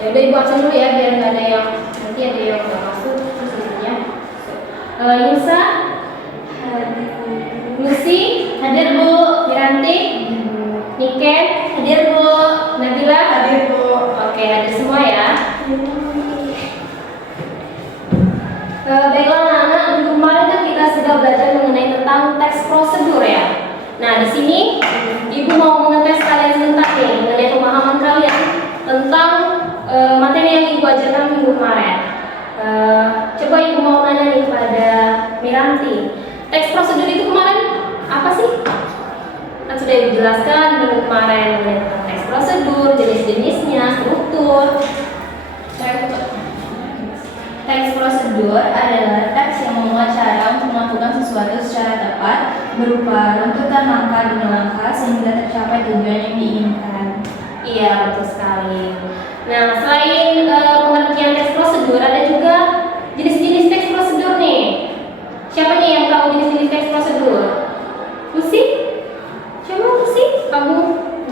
Ya udah ibu absen dulu ya biar nggak ada yang nanti ada yang nggak masuk terus ya. Yusa, Lucy, hadir Bu. Miranti, Niken, hadir Bu. Nabila, hadir Bu. Oke, hadir semua ya. Baiklah anak-anak, minggu kemarin kan kita sudah belajar mengenai tentang teks prosedur ya. Nah di sini ibu mau mengetes kalian sebentar nih mengenai pemahaman kalian tentang materi yang ibu ajarkan minggu kemarin. Coba ibu mau nanya nih pada Miranti, teks prosedur itu kemarin apa sih? Kan sudah ibu jelaskan minggu kemarin mengenai tentang teks prosedur, jenis-jenisnya, struktur. Teks prosedur adalah teks yang memuat cara untuk melakukan sesuatu secara tepat berupa runtutan langkah demi langkah sehingga tercapai tujuan yang diinginkan. Iya, betul sekali. Nah, selain pengertian teks prosedur, ada juga jenis-jenis teks prosedur nih. Siapa nih yang tahu jenis-jenis teks prosedur? Lucy? Coba Lucy, kamu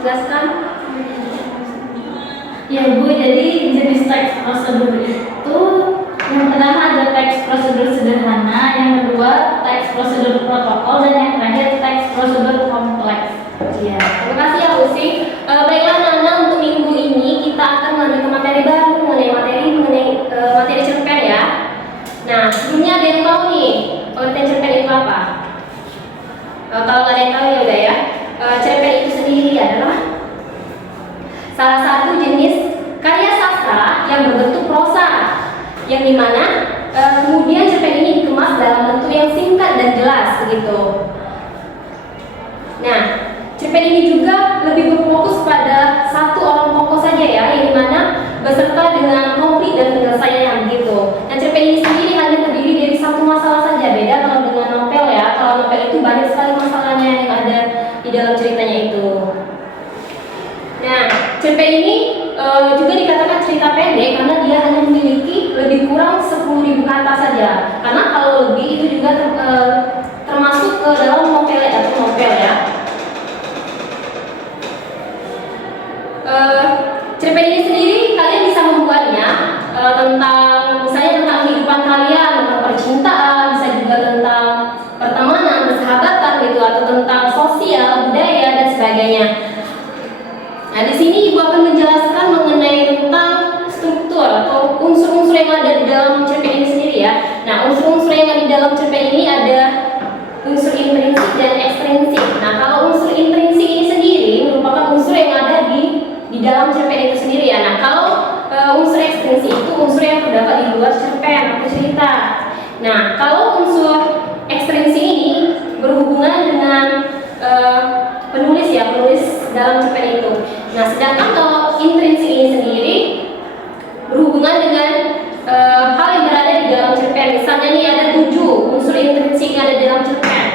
jelaskan. Ya Bu, jadi jenis teks prosedur itu yang pertama ada teks prosedur sederhana, yang kedua teks prosedur protokol, dan yang terakhir teks prosedur kompleks. Ya, terima kasih ya Lucy. Baiklah Nana, untuk minggu ini kita akan melanjutkan materi baru mengenai materi cerpen ya. Nah, sebelumnya ada yang tahu nih pengertian cerpen itu apa? Kalau nggak ada yang tahu ya udah ya. Cerpen itu sendiri adalah salah satu jenis karya sastra yang berbentuk prosa, yang dimana kemudian cerpen ini dikemas dalam bentuk yang singkat dan jelas begitu. Nah, cerpen ini juga lebih berfokus pada satu orang tokoh saja ya, yang dimana beserta dengan konflik dan penyelesaiannya begitu. Dan cerpen ini sendiri hanya terdiri dari satu masalah saja, beda kalau dengan novel ya. Kalau novel itu banyak sekali masalahnya yang ada di dalam ceritanya itu. Nah, cerpen ini juga dikatakan cerita pendek karena dia hanya memiliki lebih kurang 10.000 kata saja. Karena kalau lebih itu juga termasuk ke dalam novel atau novel ya. Cerpen ini sendiri kalian bisa membuatnya tentang misalnya tentang kehidupan kalian, tentang percintaan, bisa juga tentang pertemanan, persahabatan gitu, atau tentang sosial, budaya dan sebagainya. Nah, di sini ibu akan menjelaskan mengenai tentang struktur atau unsur-unsur yang ada di dalam cerpen ini sendiri ya. Nah, unsur-unsur yang ada di dalam cerpen ini ada unsur intrinsik dan ekstrinsik. Nah, kalau unsur intrinsik ini sendiri merupakan unsur yang ada di dalam cerpen itu sendiri ya. Nah, kalau unsur ekstrinsik itu unsur yang terdapat di luar cerpen atau cerita. Nah, kalau unsur ekstrinsik ini berhubungan dengan penulis ya, penulis dalam cerpen itu. Nah, sedangkan kalau intrinsik ini sendiri berhubungan dengan hal yang berada di dalam cerpen. Misalnya nih ada 7 unsur intrinsik yang ada di dalam cerpen.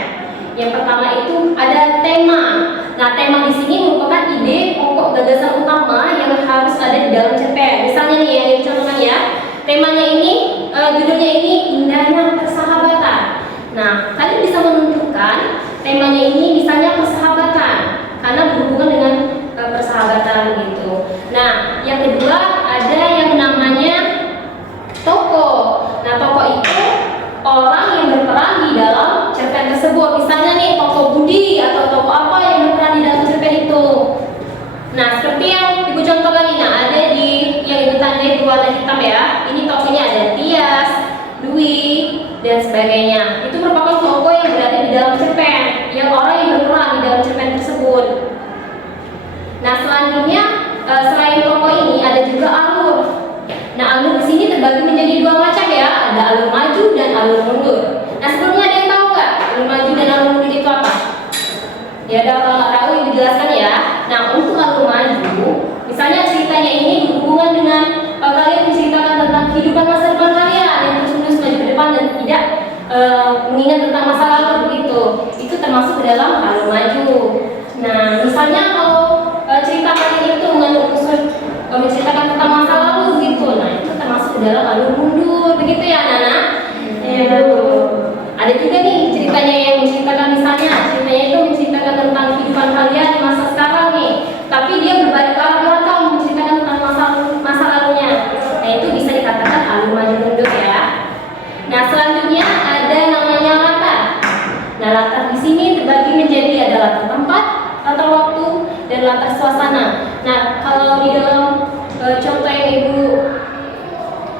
Yang pertama itu ada tema. Nah, tema di sini merupakan ide pokok gagasan utama yang harus ada di dalam cerpen. Misalnya nih yang dicontohkan ya, temanya ini judulnya ini indahnya persahabatan. Nah, kalian bisa menentukan temanya ini misalnya persahabatan karena berhubungan dengan persahabatan gitu. Nah, yang kedua ada yang namanya tokoh. Nah, tokoh itu orang yang berperan di dalam cerpen tersebut. Misalnya nih tokoh Budi atau tokoh apa yang berperan di dalam cerpen itu. Nah, seperti yang ibu contohkan ini, nah, ada di yang ibu tandai berwarna hitam ya. Ini tokohnya ada Tias, Dwi dan sebagainya. Itu merupakan tokoh yang berada di dalam cerpen, yang orang yang berperan di dalam cerpen tersebut. Nah, selanjutnya selain tokoh ini ada juga alur. Nah, alur di sini terbagi menjadi 2 macam ya, ada alur maju dan alur mundur. Nah, sebelumnya ada yang tahu nggak alur maju dan alur mundur itu apa? Ya, kalau nggak tahu ibu jelaskan ya. Nah, untuk alur maju, misalnya ceritanya ini berhubungan dengan kalian menceritakan tentang kehidupan masa depan kalian yang terus-menerus maju ke depan dan tidak mengingat tentang masa lalu begitu. Itu termasuk ke dalam alur maju. Nah, misalnya kalau cerita kalian itu mengandung unsur menceritakan tentang masa lalu gitu, nah itu termasuk ke dalam alur mundur begitu ya Nana? Ya. Ada juga nih ceritanya yang menceritakan misalnya ceritanya itu menceritakan tentang kehidupan kalian di masa sekarang nih, tapi dia berbalik ke arah belakang menceritakan tentang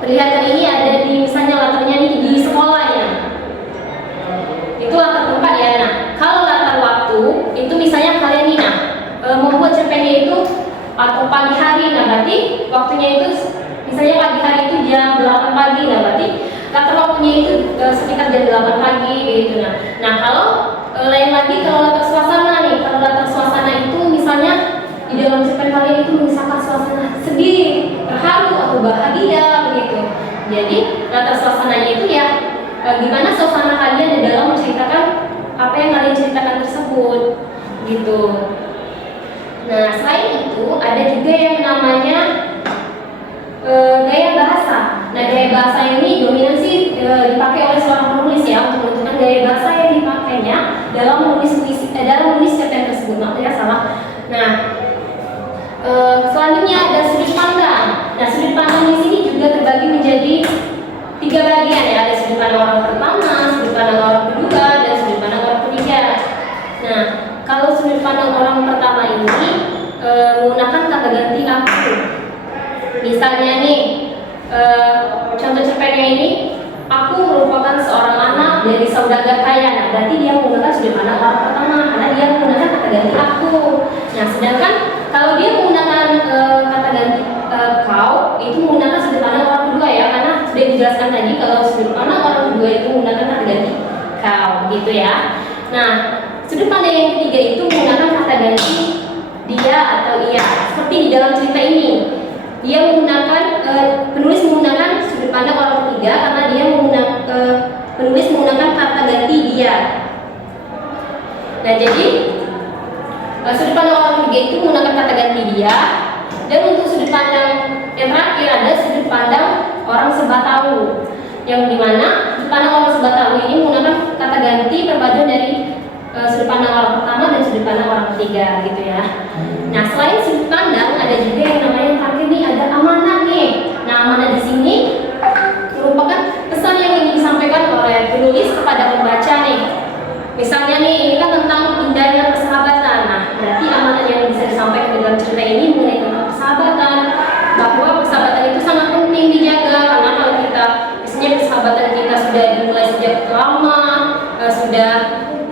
perlihatkan ini ada di misalnya latarnya ini di sekolahnya. Itu latar tempat ya. Nah, kalau latar waktu itu misalnya kalian nih membuat cerpennya itu atau pagi hari, nah berarti waktunya itu misalnya pagi hari itu jam 8 pagi, nah berarti latar waktunya itu sekitar jam 8 pagi gitu. Nah kalau lain lagi kalau latar suasana nih, kalau latar suasana itu misalnya di dalam cerpen kalian itu mengisahkan suasana sedih, terharu atau bahagia begitu. Jadi latar suasananya itu ya gimana suasana kalian di dalam menceritakan apa yang kalian ceritakan tersebut gitu. Nah selain itu ada juga yang namanya gaya bahasa. Nah gaya bahasa ini dominasi dipakai oleh seorang penulis ya untuk menentukan gaya bahasa yang dipakainya dalam menulis cerpen tersebut. Maksudnya salah. Nah selanjutnya ada sudut pandang. Nah sudut pandang di sini juga terbagi menjadi 3 bagian ya. Ada sudut pandang orang pertama, sudut pandang orang kedua, dan sudut pandang orang ketiga. Nah kalau sudut pandang orang pertama ini menggunakan kata ganti aku. Misalnya nih contoh cerpennya ini, aku merupakan seorang anak dari saudagar kaya. Nah berarti dia menggunakan sudut pandang orang pertama karena dia menggunakan kata ganti aku. Nah sedangkan kalau dia menggunakan kata ganti kau, itu menggunakan sudut pandang orang kedua ya, karena sudah dijelaskan tadi kalau sudut pandang orang kedua itu menggunakan kata ganti kau gitu ya. Nah sudut pandang yang ketiga itu menggunakan kata ganti dia atau ia, seperti di dalam cerita ini. Dia menggunakan penulis menggunakan sudut pandang orang ketiga karena dia penulis menggunakan kata ganti dia. Nah jadi sudut pandang orang ketiga itu menggunakan kata ganti dia, dan untuk sudut pandang yang terakhir ada sudut pandang orang serba tahu, yang dimana sudut pandang orang serba tahu ini menggunakan kata ganti perpaduan dari sudut pandang orang pertama dan sudut pandang orang ketiga gitu ya. Nah selain sudut pandang ada juga yang namanya yang terakhir nih, ada amanat nih. Nah amanat di sini merupakan pesan yang ingin disampaikan oleh penulis kepada pembaca nih. Misalnya nih ini kan tentang indahnya persahabatan. Nah berarti amanat yang bisa disampaikan dalam cerita ini mengenai tentang persahabatan, bahwa persahabatan itu sangat penting dijaga, karena kalau kita misalnya persahabatan kita sudah dimulai sejak lama, sudah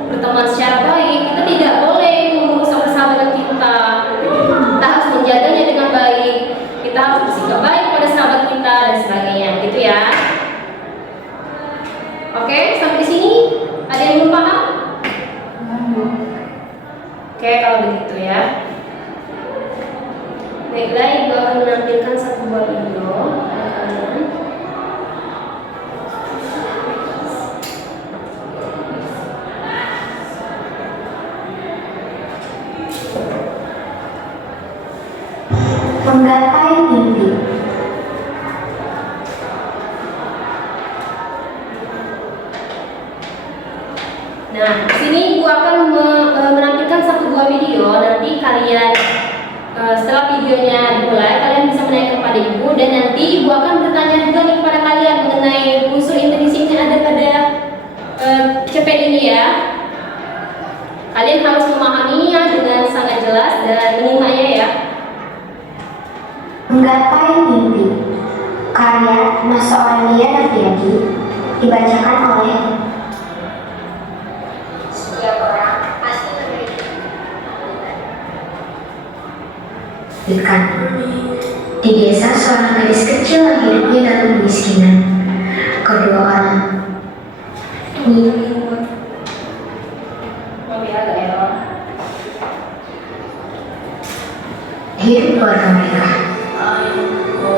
berteman secara baik, kita tidak boleh merusak persahabatan kita. Kita harus menjaganya dengan baik, kita harus bersikap baik pada sahabat kita dan sebagainya gitu ya. Oke, sampai di sini ada yang belum paham? Oke, kalau begitu ya. Baiklah, Ibu akan menampilkan satu buah video pada kalian. Menggapai mimpi. Nah, di sini Ibu akan menampilkan satu buah video. Nanti kalian setelah videonya dimulai, kalian bisa menanyakan kepada Ibu, dan nanti Ibu akan bertanya juga nih kepada kalian mengenai unsur intrinsik yang ada pada cerpen ini ya. Kalian harus memahaminya dengan sangat jelas dan menyimaknya ya. Menggapai mimpi. Karya Mas Aurelia Nafiadi dibacakan oleh setiap orang pasti memiliki ikan. Di desa seorang gadis kecil yang hidupnya dalam kemiskinan. Kedua orang hidup keluarga mereka.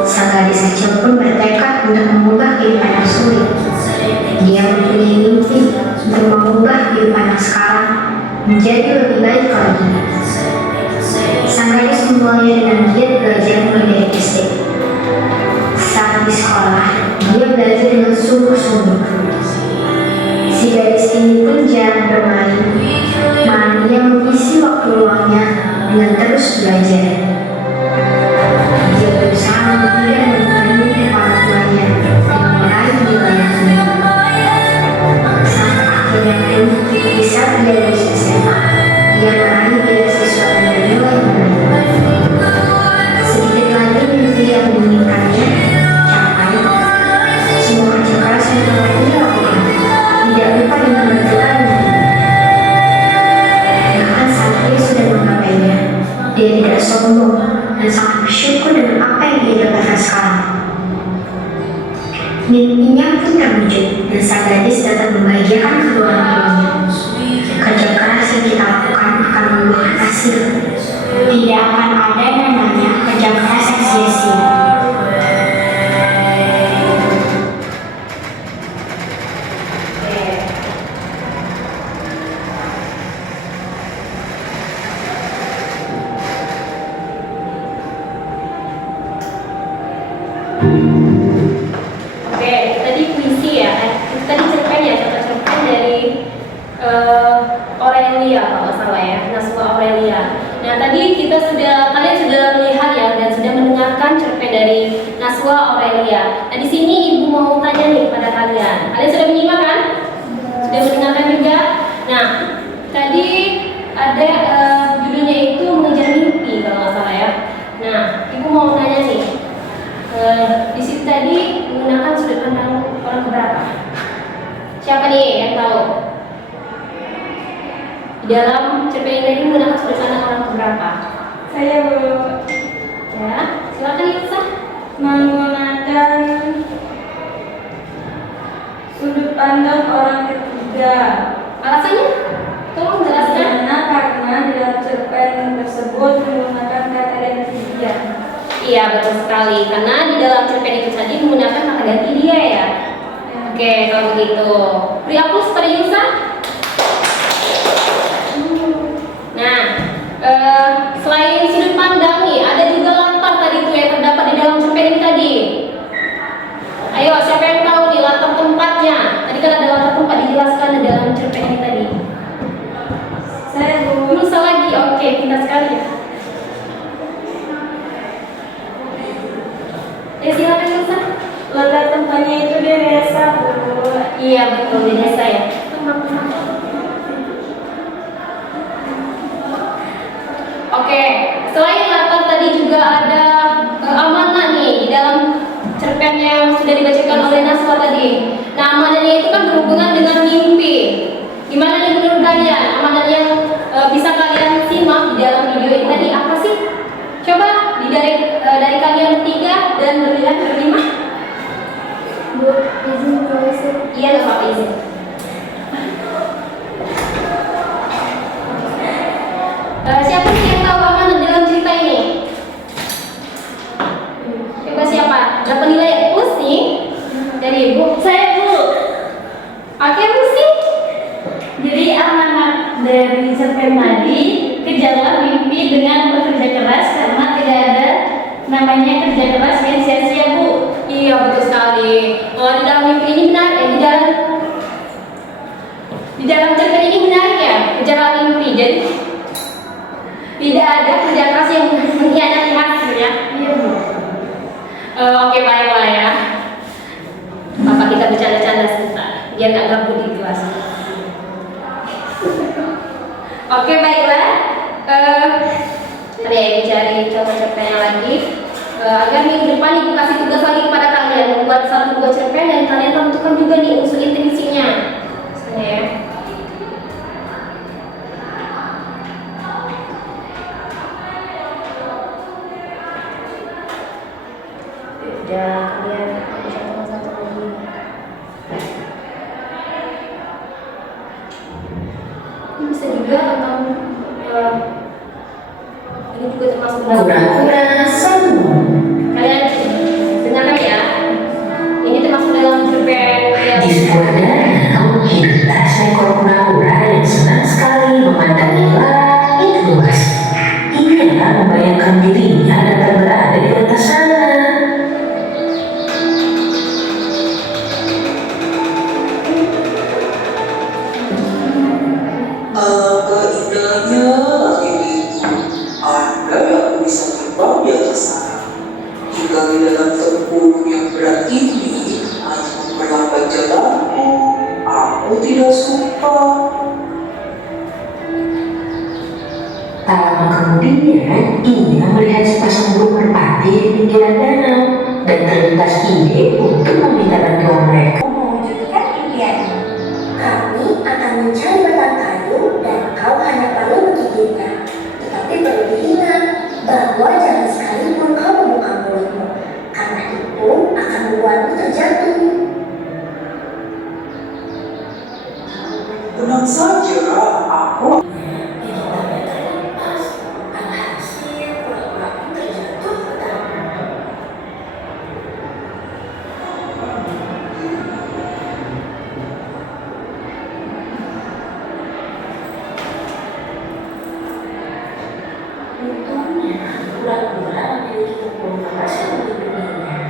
Sang gadis kecil pun bertekad untuk mengubah kehidupan yang sulit. Dia mempunyai mimpi untuk mengubah kehidupan yang sekarang menjadi lebih baik lagi. Sang gadis memulainya dengan giat belajar mulai dari SD. Saat di sekolah, dia belajar dengan sungguh-sungguh. Si gadis ini pun jarang bermain, malah dia mengisi waktu luangnya dengan terus belajar. Dia berusaha memberikan mimpi para tuanya dengan meraih nilai yang tinggi. Sampai akhirnya pun bisa dia lulus SMA, dia meraih beasiswa dengan nilai yang baik. Sedikit lagi mimpi yang diinginkannya capai, sekarang. Mimpinya pun terwujud dan sang gadis dapat membahagiakan kedua orang tuanya. Kerja keras yang kita lakukan akan membuahkan hasil. Tidak akan ada yang namanya kerja keras yang sia-sia. Oke, tadi puisi ya, tadi cerpen ya, cerpen dari Aurelia kalau nggak salah ya, Naswa Aurelia. Nah tadi kalian sudah melihat ya dan sudah mendengarkan cerpen dari Naswa Aurelia. Nah di sini ibu mau tanya nih pada kalian sudah menyimak kan? Sudah mendengarkan juga. Nah tadi ada judulnya itu mengejar mimpi kalau nggak salah ya. Nah ibu mau tanya nih. Di situ tadi menggunakan sudut pandang orang keberapa? Siapa nih yang tahu? Di dalam cerpen ini tadi menggunakan sudut pandang orang keberapa? Saya Bu. Ya, silakan Lisa. Menggunakan sudut pandang orang ketiga. Alasannya? Tolong jelaskan. Karena di dalam cerpen tersebut menggunakan kata ganti dia. Iya betul sekali, karena di dalam cerpen itu tadi menggunakan kata ganti dia ya. Oke, kalau begitu beri aplaus pada Yusa. Nah, selain sudut pandang nih, ada juga latar tadi tuh yang terdapat di dalam cerpen ini tadi. Ayo, siapa yang tahu nih latar tempatnya? Tadi kan ada latar tempat dijelaskan di dalam cerpen ini tadi. Saya Bu. Yusa lagi, oke, pintar sekali ya. Silakan Yusa. Latar tempatnya itu di desa Bu. Iya betul di desa ya. Oke, selain latar tadi juga ada amanah nih di dalam cerpen yang sudah dibacakan oleh Naswa tadi. Nah amanahnya itu kan berhubungan dengan mimpi. Gimana nih menurut kalian? Amanah yang bisa kalian simak di dalam video ini tadi apa sih? Coba dari kalian bertiga dan berlima. Bu, izin profesor. Iya, nggak apa-apa izin. Siapa sih yang tahu amanah dalam cerita ini? Coba siapa? Dapat nilai plus nih dari ibu. Saya Bu. Oke, Bu sih. Jadi amanat dari cerpen tadi, kejarlah mimpi dengan bekerja keras karena tidak ada namanya kerja keras yang sia-sia Bu. Iya betul sekali. Di dalam mimpi ini benar ya, di dalam cerpen ini menarik ya, kejarlah mimpi. Jadi tidak ada kerja keras yang mengkhianati hasilnya. Iya Bu. Oke baiklah ya. Bapak kita bercanda-canda sebentar, biar nggak gabut di kelas. Oke baiklah. Tadi ibu cari coba cerpennya lagi. Agar minggu depan ibu kasih tugas lagi kepada kalian membuat satu buah cerpen dan kalian tentukan juga nih unsur intimisinya. Misalnya ya. Udah kalian satu lagi. Ini bisa juga tentang ini juga termasuk Kura-kura sambung. kalian dengarkan ya. Ini termasuk dalam cerpen yang Di sebuah danau hiduplah seekor kura-kura yang senang sekali memandangi langit luas. Ia membayangkan dirinya dapat berada di atas sana. Alangkah indahnya langit itu. Andai aku bisa terbang di atas sana. Jika di dalam tempurung yang berat ini hanya memperlambat jalanku, aku tidak suka. Tak lama kemudian, ia melihat sepasang burung merpati di pinggiran danau dan terlintas ide untuk meminta bantuan mereka. Mewujudkan impianmu. Kami akan mencari batang kayu dan kau hanya perlu menggigitnya. Tetapi perlu diingat bahwa jangan sekalipun kau membuka mulutmu, karena membuatmu terjatuh. Tenang saja, aku Untungnya, kura-kura memiliki tubuh keras yang melindunginya.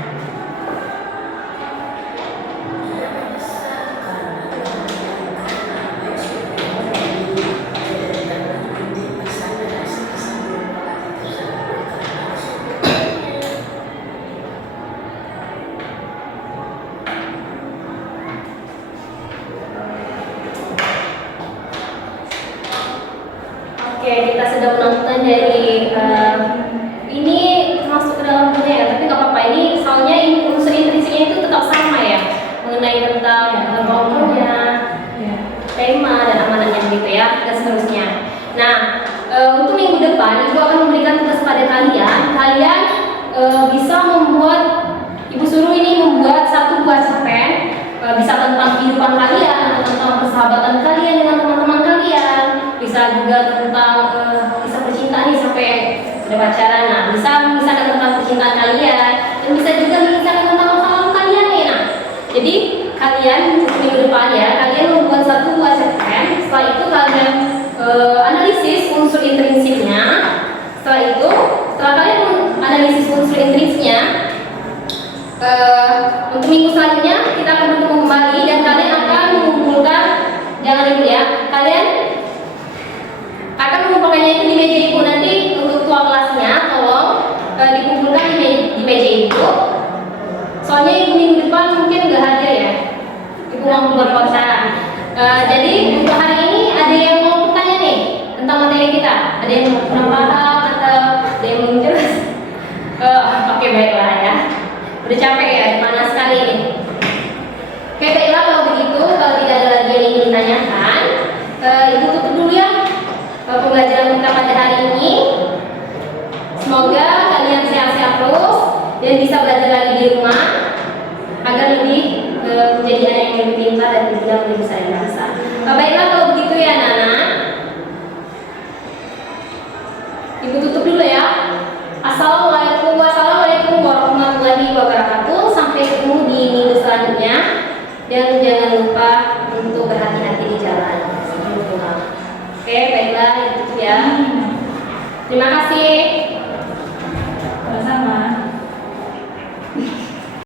Ia menyesal karena telah meninggalkan apa yang sudah terjadi. Dia tidak berhenti bersama nasi sambil melatih tersebut karena sebelumnya. Oke, kita sudah menonton dari ini masuk ke dalam dunia ya, tapi nggak apa-apa. Ini soalnya unsur intrinsiknya itu tetap sama ya, mengenai tentang pokoknya, tema dan amanahnya gitu ya, dan seterusnya. Nah, untuk minggu depan Ibu akan memberikan tugas pada kalian. Kalian bisa membuat, Ibu suruh ini membuat satu buah cerpen, bisa tentang kehidupan kalian atau tentang persahabatan kalian dengan teman-teman kalian, bisa juga tentang kisah percintaan nih sampai sudah pacaran. Nah, bisa mengisahkan tentang percintaan kalian dan bisa juga mengisahkan tentang masa kalian nih. Nah, jadi kalian untuk minggu depan ya, kalian membuat satu buah cerpen. Setelah itu kalian analisis unsur intrinsiknya. Setelah kalian analisis unsur intrinsiknya, untuk minggu selanjutnya kita akan bertemu kembali dan kalian akan mengumpulkan, jangan ibu ya, kalian akan mengumpulkannya itu di meja ibu. Nanti untuk tua kelasnya tolong dikumpulkan di meja ibu. Soalnya ibu minggu depan mungkin nggak hadir ya, ibu mau keluar kota. Jadi untuk hari ini ada yang mau bertanya nih tentang materi kita? Ada yang kurang paham atau ada yang belum jelas? Oke, baiklah ya. Udah capek ya, panas sekali ini. Oke, baiklah kalau begitu, kalau tidak ada lagi yang ingin ditanyakan, ibu tutup dulu ya pembelajaran kita pada hari ini. Semoga kalian sehat-sehat terus dan bisa belajar lagi di rumah agar lebih menjadi anak yang lebih pintar dan tidak lebih bisa bahasa. Baiklah kalau begitu ya anak-anak. Ibu tutup dulu ya. Wassalamualaikum warahmatullahi wabarakatuh. Sampai ketemu di minggu selanjutnya. Dan jangan lupa untuk berhati-hati di jalan sebelum pulang. Oke, baiklah itu ya. Terima kasih.